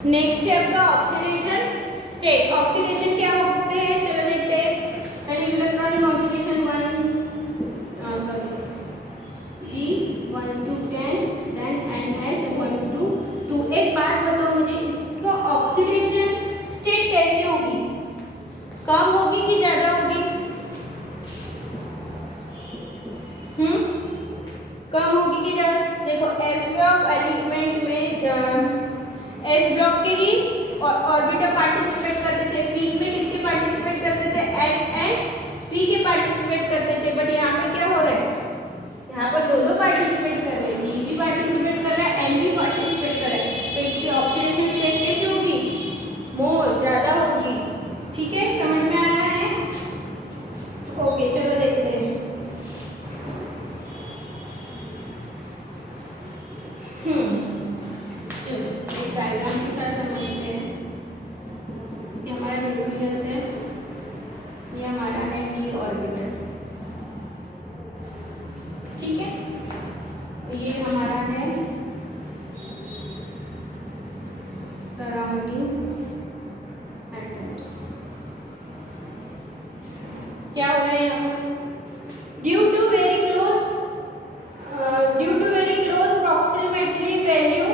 Next है आपका oxidation state. Oxidation क्या होते हैं चलो देखते हैं। Electronic configuration 1 to 10 then NS 1 to 2। एक बात बताओ मुझे, इसका ऑक्सीडेशन स्टेट कैसे होगी? कम होगी कि ज्यादा होगी? कम होगी कि ज्यादा? देखो एस ब्लॉक एलिमेंट में एस ब्लॉक के ही ऑर्बिटर पार्टिसिपेट करते थे, पीक में किसके पार्टिसिपेट करते थे? एस एंड पी के पार्टिसिपेट करते थे। बट यहाँ पे क्या हो रहा है? यहाँ पर दोनों पार्टिसिपेट कर रहे हैं, डी भी पार्टिसिपेट कर रहा है, एन भी पार्टिसिपेट कर रहा है। तो इससे ऑक्सीडेशन स्टेट कैसे होगी? मोर ज्यादा होगी। ठीक है, समझ में आया है? ओके चलो देखते हैं। डायग्राम के साथ समझते हैं। ये हमारा न्यूक्लियस है, ये हमारा है डी ऑर्बिटल। ठीक है, तो ये हमारा है सराउंडिंग एटम्स। क्या हो रहा है यहाँ पर? Due to very close proximately value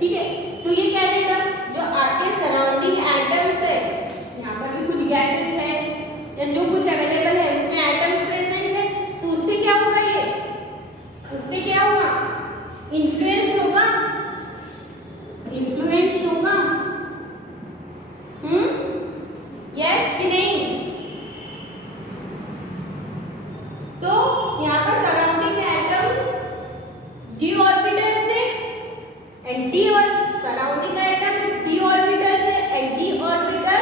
ठीक है। तो ये क्या रहेगा? जो आपके सराउंडिंग एटम्स है, यहाँ पर भी कुछ गैसेस है या जो कुछ अवेलेबल है उसमें एटम्स प्रेजेंट है, तो उससे क्या होगा? ये उससे क्या होगा? इन्फ्लुएंस होगा। इन्फ्लुएंस होगा यस कि नहीं? सो यहाँ पर सराउंडिंग एटम डी ऑर्बिटल से एंटी और सराउंडिंग एटम डी ऑर्बिटल से एंटी ऑर्बिटल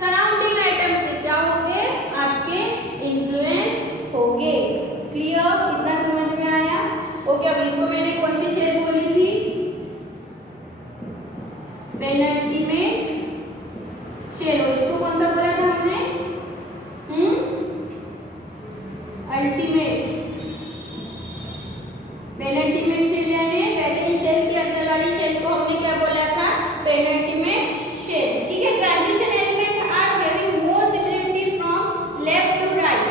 सराउंडिंग एटम से क्या होंगे? आपके इन्फ्लुएंस होंगे। क्लियर? इतना समझ में आया? ओके, अब इसको मैंने कौन सी शेल बोली थी? Penultimate shell. और इसको कौन सा बोला था हमने? अल्टीमेट। पेनल्टीमेट शेल यानी पहले शेल के अंदर वाली शेल को हमने क्या बोला था? Penultimate shell. ठीक है। Transition element are having more similarity from left to right.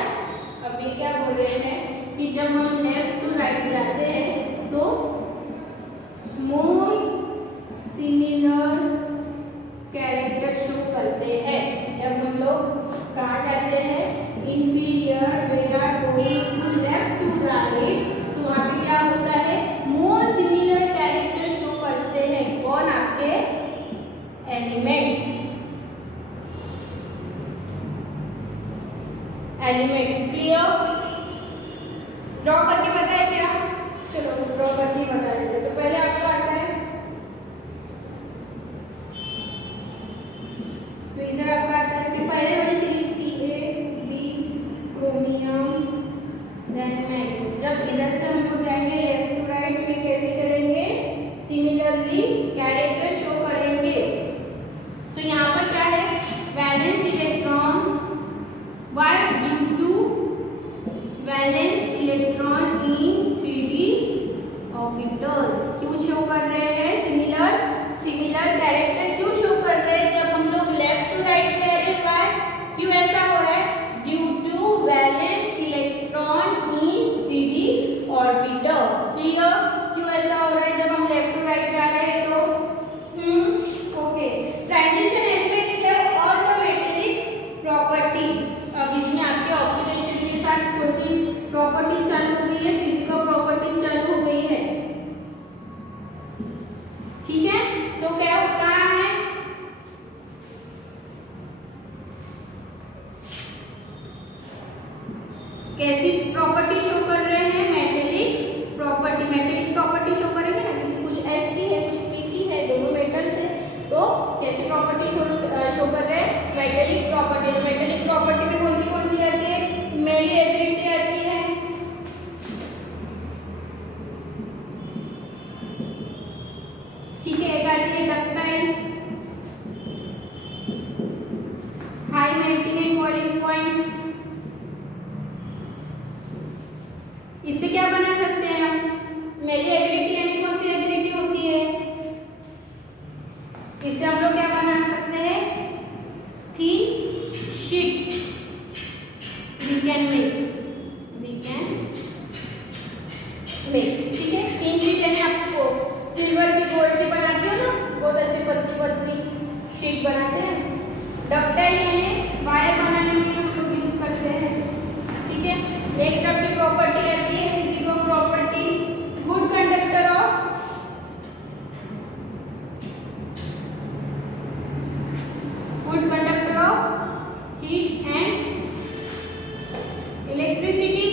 अब ये क्या बोल रहे हैं कि जब हम लेफ्ट टू राइट जाते हैं तो मोर सिमिलर कैरेक्टर शो करते हैं। जब हम लोग कहाँ जाते हैं? In period we are going to left to right, तो वहाँ पे क्या होता है? मोर सिमिलर कैरेक्टर शो करते हैं। कौन? आपके एलिमेंट्स। क्लियर? ड्रॉ करके बताए क्या? चलो ड्रॉ करके बता देते। तो पहले आपको आता है, तो इधर आपका आता है कि पहले वाली series Ta B chromium then manganese. जब इधर से हम लोग जाएंगे लेफ्ट टू राइट तो ये कैसे करेंगे? सिमिलरली कैरेक्टर शो करेंगे। सो यहाँ पर क्या है? Valence electron. Why? Due to valence electron in 3D orbitals. क्यों शो कर रहे हैं? सिमिलर कैरेक्टर क्यों शो कर रहे हैं? जब हम लोग लेफ्ट टू राइट जा रहे हैं, व्हाई? क्यों ऐसा हो रहा है? Due to valence electron in 3D orbital. Clear? क्यों ऐसा हो रहा है जब हम लेफ्ट टू राइट जा रहे हैं तो? ओके। ट्रांजिशन एलिमेंट्स है ऑल द मेटेलिक प्रॉपर्टी। अब इसमें आपके ऑक्सीडेशन के साथ कौन सी प्रॉपर्टीज चालू हो गई है? फिजिकल प्रॉपर्टीज चालू हो गई है। ठीक है। सो क्या कहाँ है? कैसी प्रॉपर्टी शो कर रहे हैं? मेटेलिक प्रॉपर्टी शो करेंगे ना, क्योंकि कुछ एस की है कुछ पी की है, दोनों मेटल्स है, मेटेलिक प्रॉपर्टी, मेटेलिक प्रॉपर्टी में कौन सी आती है? मेलिएबिलिटी आती है, ठीक है। एक आती है ductile, high melting and boiling point. इससे क्या बना सकते हैं हम? मेलिएबिलिटी यानी कौन सी एबिलिटी होती है? इससे हम लोग क्या बना सकते हैं? Thin sheet we can make, ठीक है। थिन शीट यानी आपको सिल्वर की, गोल्ड की बनाती हो ना, बहुत ऐसे पतली पतली शीट बनाते हैं। डक्टाइल यानी वायर बनाने में हम लोग यूज करते हैं, ठीक है। नेक्स्ट आपकी प्रॉपर्टी आती है physical property, good conductor of heat and electricity.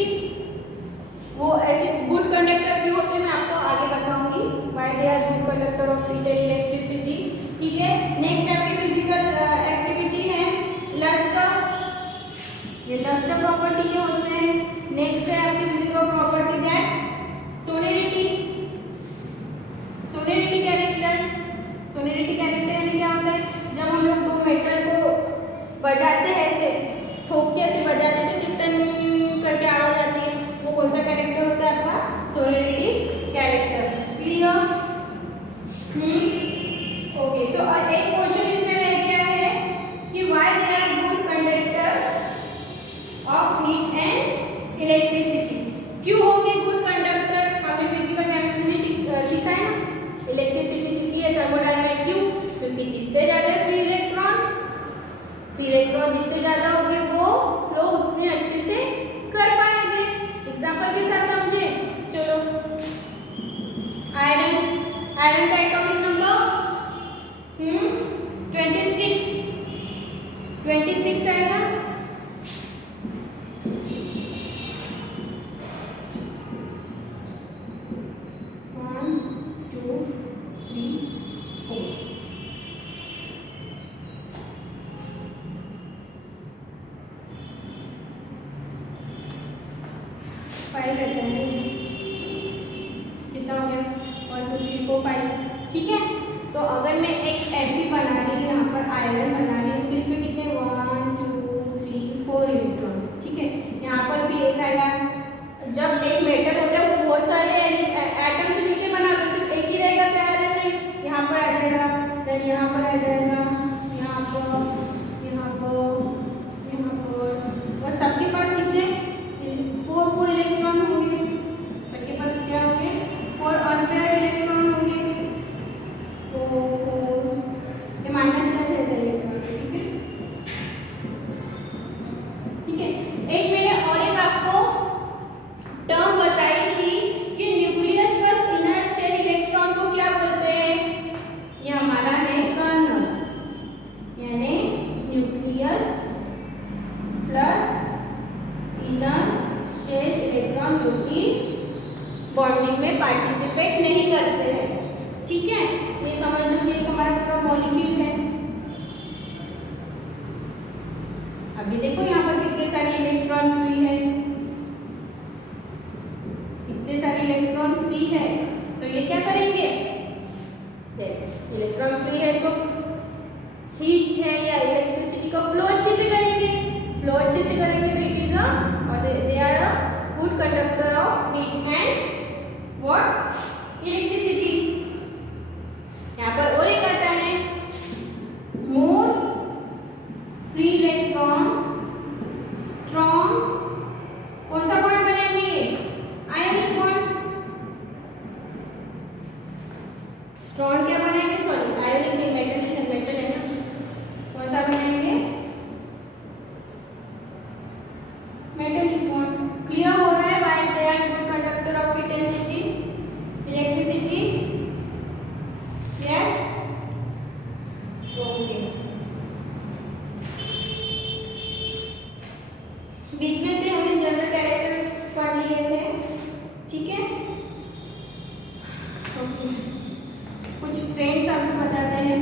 वो ऐसे गुड कंडक्टर क्यों होते हैं मैं आपको आगे बताऊंगी, why they are good conductor of heat and electricity, ठीक है। नेक्स्ट आपकी फिजिकल एक्टिविटी है लस्टर, ये लस्टर प्रॉपर्टी के होते हैं। नेक्स्ट है आपकी physical property that sonority, sonority character, sonority character यानी क्या होता है? जब हम लोग दो मेटल को बजाते हैं, ऐसे ठोक के ऐसे बजाते हैं तो सिस्टम करके आवाज आती है, वो कौन सा कैरेक्टर होता है आपका? Sonority character. Clear? Okay, so एक क्वेश्चन इसमें रह गया है कि why they are good conductor of heat and electricity. क्यों होंगे गुड कंडक्टर? हमने फिजिकल केमिस्ट्री में सीखा है ना, इलेक्ट्रिसिटी सीखी है, थर्मोडायनामिक्स। क्यों? क्योंकि जितने ज्यादा फ्री इलेक्ट्रॉन जितने ज्यादा होंगे वो फ्लो उतने अच्छे से कर पाएंगे। एग्जांपल के साथ समझे, चलो। आयरन का एटॉमिक नंबर 26 आएगा। कितना हो गया? 1 2 3 4 5 6, ठीक है। सो अगर मैं एक Fe बना रही हूँ, यहाँ पर आयरन बना रही हूँ, तो इसमें कितने 1 2 3 4 इलेक्ट्रॉन, ठीक है। यहाँ पर भी एक आएगा। जब एक मेटल होता है उसको बहुत सारे एटम से मिलकर बना, तो सिर्फ एक ही रहेगा क्या आयरन में? यहाँ पर आ जाएगा, देन यहाँ पर आ जाएगा, यहाँ पर, यहाँ पर, यहाँ पर, और सबके पास कितने 4 इलेक्ट्रॉन होंगे। सबके पास क्या होंगे? 4 अनपेयर्ड इलेक्ट्रॉन होंगे। तो ये माइनस चार्ज रहता है इलेक्ट्रॉन, ठीक है। एक मैंने और एक आपको टर्म बताई थी कि nucleus plus inner shell electron को क्या बोलते हैं? ये हमारा है कर्नल, यानी nucleus plus inner shell electron जो कि बॉन्डिंग में पार्टिसिपेट नहीं करते हैं, ठीक है। ये समझ लो कि हमारा पूरा मॉलिक्यूल है। अभी देखो यहाँ पर कितने सारे इलेक्ट्रॉन फ्री है, कितने सारे इलेक्ट्रॉन फ्री है। तो ये क्या करेंगे? इलेक्ट्रॉन फ्री है तो हीट है या इलेक्ट्रिसिटी का फ्लो अच्छे से करेंगे, फ्लो अच्छे से करेंगे तो इट इज अ, और they are a good conductor of heat and what? Electricity. यहाँ पर और एक आता है मोर फ्री इलेक्ट्रॉन स्ट्रॉन्ग, कौन सा बॉन्ड बनाएंगे? Ionic bond. स्ट्रॉन्ग क्या बनाएंगे? सॉरी आयनिक नहीं, मेटल है ना, कौन सा बनाएंगे? Metallic bond. क्लियर हो रहा है? Why they are good conductor of heat and electricity? Yes, okay. बीच में से हमने जनरल कैरेक्टर पढ़ लिए थे, ठीक है। ओके, कुछ ट्रेंड्स आपको बताते हैं।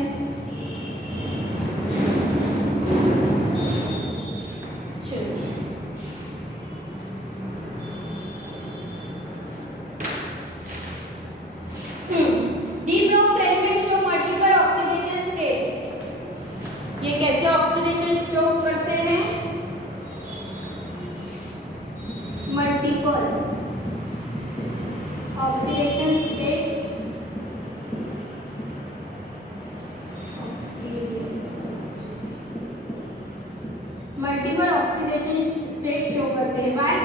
मल्टीपल ऑक्सीडेशन स्टेट शो करते हैं। बाय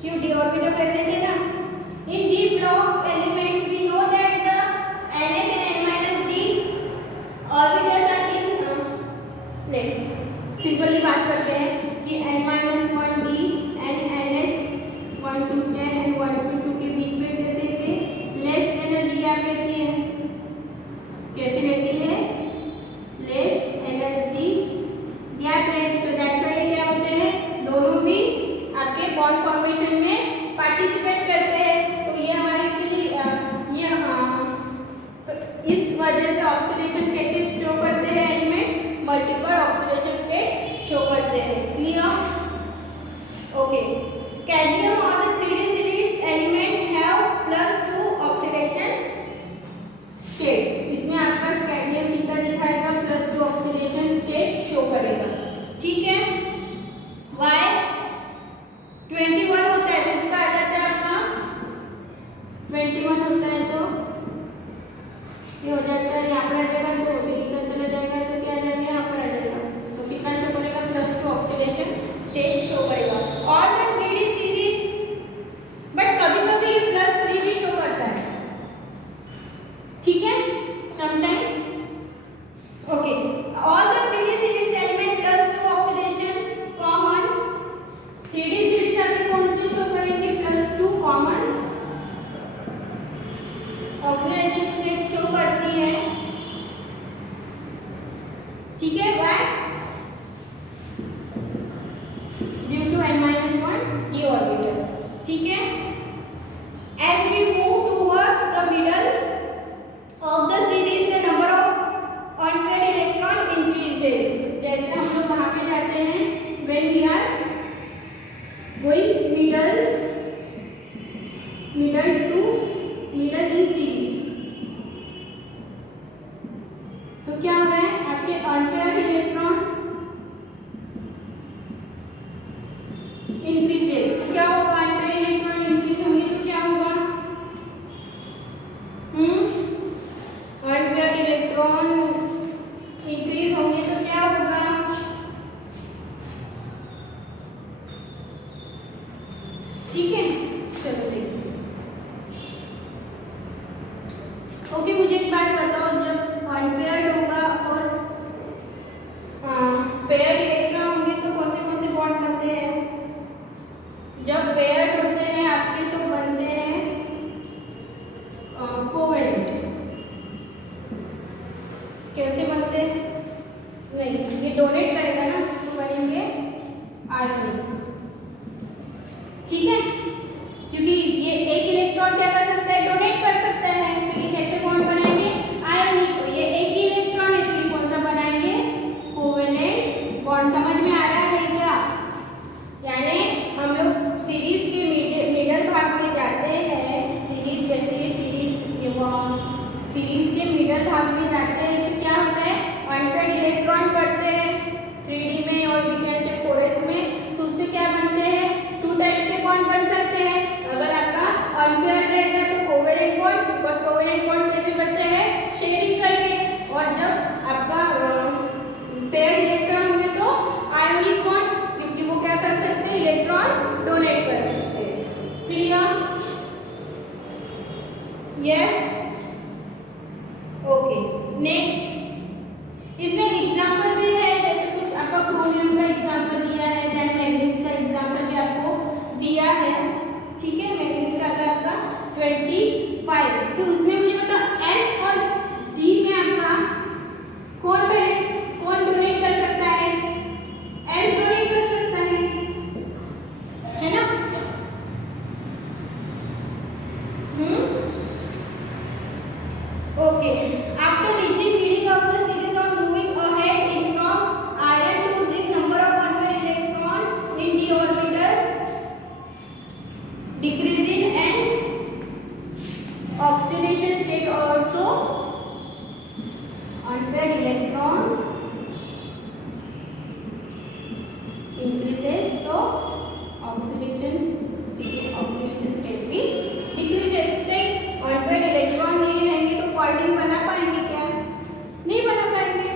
क्यों d ऑर्बिटल प्रेजेंट है ना। In d block elements we know that the ns and n-d orbitals are in place. Simply बात करते हैं कि n-1d and ns 1 to 10 and 1 to 2 के बीच में कैसे थे, लेस एनर्जी गैप रहती है। कैसे रहती है, लेस एनर्जी गैप रहती है। तो दैट्स व्हाई क्या होते हैं, दोनों भी आपके बॉन्ड फॉर्मेशन में पार्टिसिपेट करते हैं। तो ये हमारे के लिए तो इस वजह से ऑक्सीडेशन कैसे शो करते हैं element, multiple oxidation state show करते हैं। Clear, okay. स्कैंडियम और the 3D series element have +2 oxidation state. इसमें आपका स्कैंडियम कितना दिखाएगा, +2 ऑक्सीडेशन स्टेट शो करेगा। ठीक है, वाई 21 होता है तो इसका आ जाता है आपका 21 होता है तो ये हो जाता है, यहाँ पर आ जाएगा तो इधर चला जाएगा तो क्या आ जाएगा, यहाँ पर आ जाएगा तो कितना शो करेगा, +2 ऑक्सीडेशन स्टेट शो करेगा। और द 3D सीरीज, बट कभी कभी +3 भी शो करता है। ठीक है, sometime, okay. All the 3D series element +2 oxidation common. 3D series आपके कौन से शो करेंगे, +2 कॉमन ऑक्सीडेशन स्टेट शो करती है। ठीक है, why due to n-1 d orbital. ठीक है, as we move towards the middle of the series the number of unpaired electron increases. जैसे हम लोग कहाँ पे जाते हैं, when we are going middle in series. So क्या हो रहा है, आपके अनपेयर्ड इलेक्ट्रॉन इंक्रीजेस। तो क्या होगा, अनपेयर्ड इलेक्ट्रॉन इंक्रीज होंगे तो क्या होगा, अनपेयर्ड इलेक्ट्रॉन इंक्रीज होंगे तो क्या होगा, ठीक है। चलो देखते हैं। ओके, मुझे एक बात बताओ, जब अनपेयर्ड होगा और पेयर्ड इलेक्ट्रॉन होंगे तो कौन से बॉन्ड बनते हैं। जब पेयर्ड होते हैं आपके तो बनते हैं कोवेलेंट। कैसे बनते हैं, नहीं ये डोनेट करेगा ना तो बनेंगे आयोनिक। ठीक है, क्योंकि ये एक इलेक्ट्रॉन क्या कर सकता है, डोनेट कर सकता है। तो ये कैसे बॉन्ड बनाएंगे, आयोनिक। ये एक ही इलेक्ट्रॉन है तो ये कौन सा बनाएंगे, कोवेलेंट बॉन्ड। समझ में आ रहा है क्या, यानी हम लोग सीरीज के मिडल भाग में जाते हैं। सीरीज जैसे ये सीरीज, ये सीरीज के मिडल भाग में जाते हैं तो क्या होता है, अनपेयर्ड इलेक्ट्रॉन बढ़ते हैं 3D में और वीकेंड से 4s में। तो उससे क्या बनते हैं, 2 टाइप्स के बॉन्ड बन सकते हैं। अगर आपका अनपेयर्ड रहेगा तो covalent bond, because covalent bond कैसे बनते हैं, शेयरिंग करके। और जब आपका पेयर्ड इलेक्ट्रॉन होंगे तो आयोनिक बॉन्ड, क्योंकि वो क्या कर सकते हैं, इलेक्ट्रॉन डोनेट कर सकते हैं। Clear, yes, okay. नेक्स्ट, इसमें एग्जांपल भी है, जैसे कुछ आपका क्रोमियम का एग्जांपल दिया है, देन मैग्नीज का एग्जांपल भी आपको दिया है। ठीक है, मैग्नीज का था आपका 25। तो उसमें मुझे बताओ S और D में आपका कौन डोनेट कर सकता है, S डोनेट कर सकता है ना। Okay, after reaching reading of the series और moving ahead in from iron to zinc, number of unpaired electron in d orbital decreasing and oxidation state also unpaired electron increases, तो oxidation state भी decreases। से unpaired electron नहीं रहेंगे तो bonding बना पाएंगे क्या, नहीं बना पाएंगे।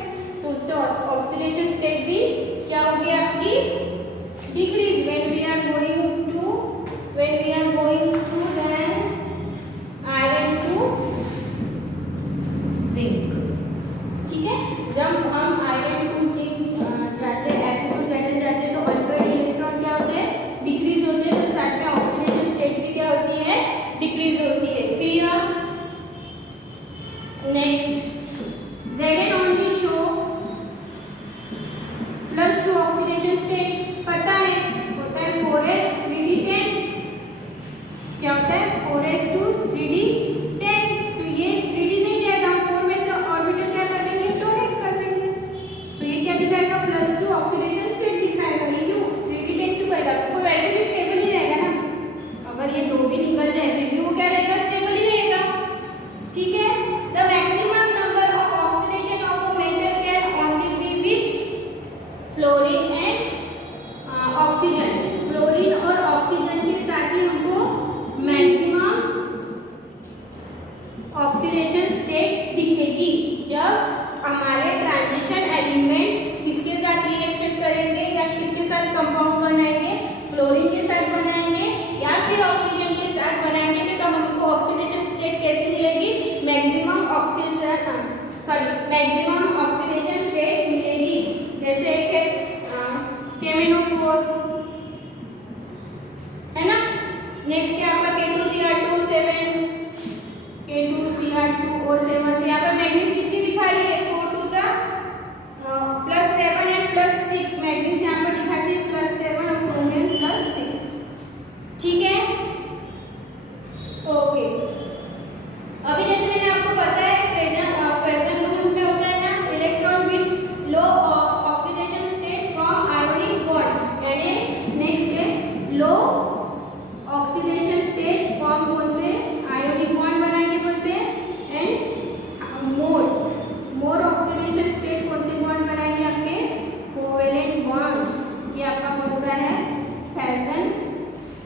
Next Zn only show +2 oxidation state, पता है होता है 4s 3d10, क्या होता है 4s2 3d10। सो ये 3d नहीं जाएगा, हम 4 में से ऑर्बिटल क्या कर देंगे, डोनेट कर देंगे। सो ये क्या दिखाएगा, +2 ऑक्सीडेशन स्टेट दिखाएगा। ये क्यों 3d10 क्यों करेगा, तो वैसे भी स्टेबल ही रहेगा ना। अगर ये 2 भी निकल जाए फिर भी वो क्या रहेगा, स्टेबल ही रहेगा। ठीक है, the maximum number of oxidation of a metal can only be with fluorine and oxygen. Fluorine और ऑक्सीजन के साथ ही हमको मैक्सिमम ऑक्सीडेशन स्टेट दिखेगी जब हमारे ट्रांजिशन एलिमेंट्स किसके साथ रिएक्शन करेंगे या किसके साथ कंपाउंड बनाएंगे, फ्लोरीन के साथ बनाएंगे या फिर ऑक्सीजन के साथ बनाएंगे, तो हमको ऑक्सीडेशन स्टेट कैसी मिलेगी, मैक्सिमम ऑक्सीडेशन स्टेट मिलेगी। जैसे एक है KMnO4 है ना। नेक्स्ट क्या आपका K2Cr2 K2Cr2O7। तो यहाँ पर मैग्नीज कितनी दिखा रही है, 4 2 +7 एंड +6। मैग्नीज यहाँ पर दिखाती है +7 और क्रोमियम +6। ठीक है, ओके। अभी जैसे मैंने आपको बताया फ्रेजन ग्रुप में होता है ना, electron with low oxidation state from ionic bond, यानी नेक्स्ट है लो ऑक्सीडेशन स्टेट फॉर्म कौन से, आयोनिक बॉन्ड बनाएंगे बोलते हैं। एंड मोर ऑक्सीडेशन स्टेट कौन से बॉन्ड बनाएंगे, आपके कोवेलेंट बॉन्ड। ये आपका कौन सा है, फ्रेजन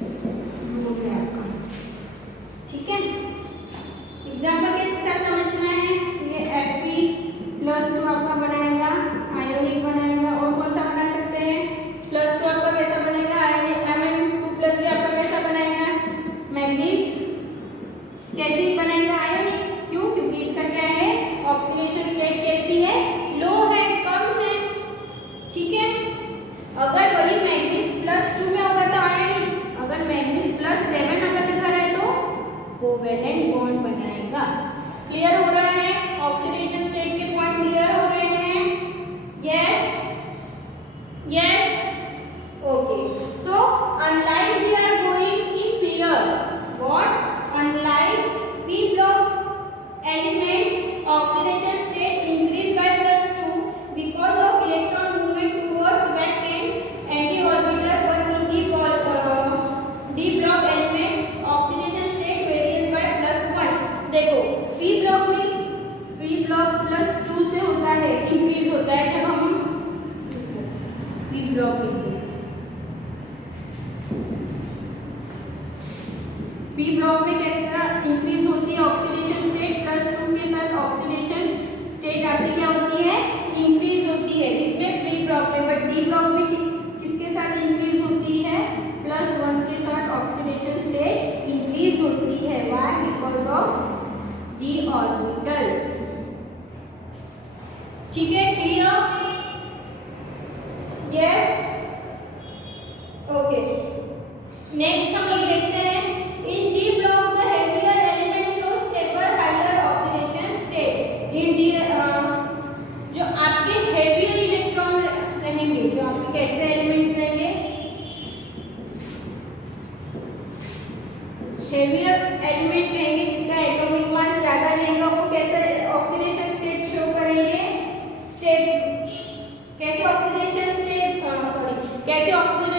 ग्रुप है आपका। ठीक है, एग्जाम्पल के साथ समझना है। ये Fe+2 आपका बनाएगा, आयोनिक बनाएगा। और कौन सा बना सकते हैं, +2 आपका कैसा बनेगा, Mn2+ भी आपका कैसा बनाएगा, मैग्नीज कैसे बनेगा, आयोनिक। क्यों, क्योंकि इसका क्या है, ऑक्सीडेशन स्टेट कैसी है, लो है, कम है। ठीक है, अगर वही मैग्नीज +2 में होगा तो आयोनिक, अगर मैग्नीज +7 अगर दिखा रहा है तो कोवेलेंट बॉन्ड बनाएगा। क्लियर हो रहा है, ऑक्सीडेशन स्टेट के पॉइंट क्लियर हो रहे हैं, yes yes, okay. So unlike we are going in pair, what, unlike p block elements oxidation state increase by +2 because of electron movement towards back end anti orbital, but in d block element oxidation state varies by +1। देखो p block में +2 से होता है, increase होता है जब हम p block लिखते हैं। p block में कैसा इंक्रीज होती है ऑक्सीडेशन स्टेट, +2 के साथ ऑक्सीडेशन स्टेट आपकी क्या होती है, इंक्रीज होती है। इसमें p block में, बट d block में किसके साथ इंक्रीज होती है, +1 के साथ ऑक्सीडेशन स्टेट इंक्रीज होती है। Why, because of d orbital. ठीक है, क्लियर, यस, ओके। नेक्स्ट हम लोग देखते हैं, इन d block the heavier element shows stable higher oxidation state। In d जो आपके हेवियर इलेक्ट्रॉन रहेंगे, जो आपके कैसे एलिमेंट्स रहेंगे, हेवियर एलिमेंट रहेंगे जिसका एटॉमिक मास ज्यादा रहेगा, वो कैसे ऑक्सीडेशन स्टेट शो करेंगे, स्टेट कैसे ऑक्सीडेशन स्टेट कैसे ऑक्सीडेशन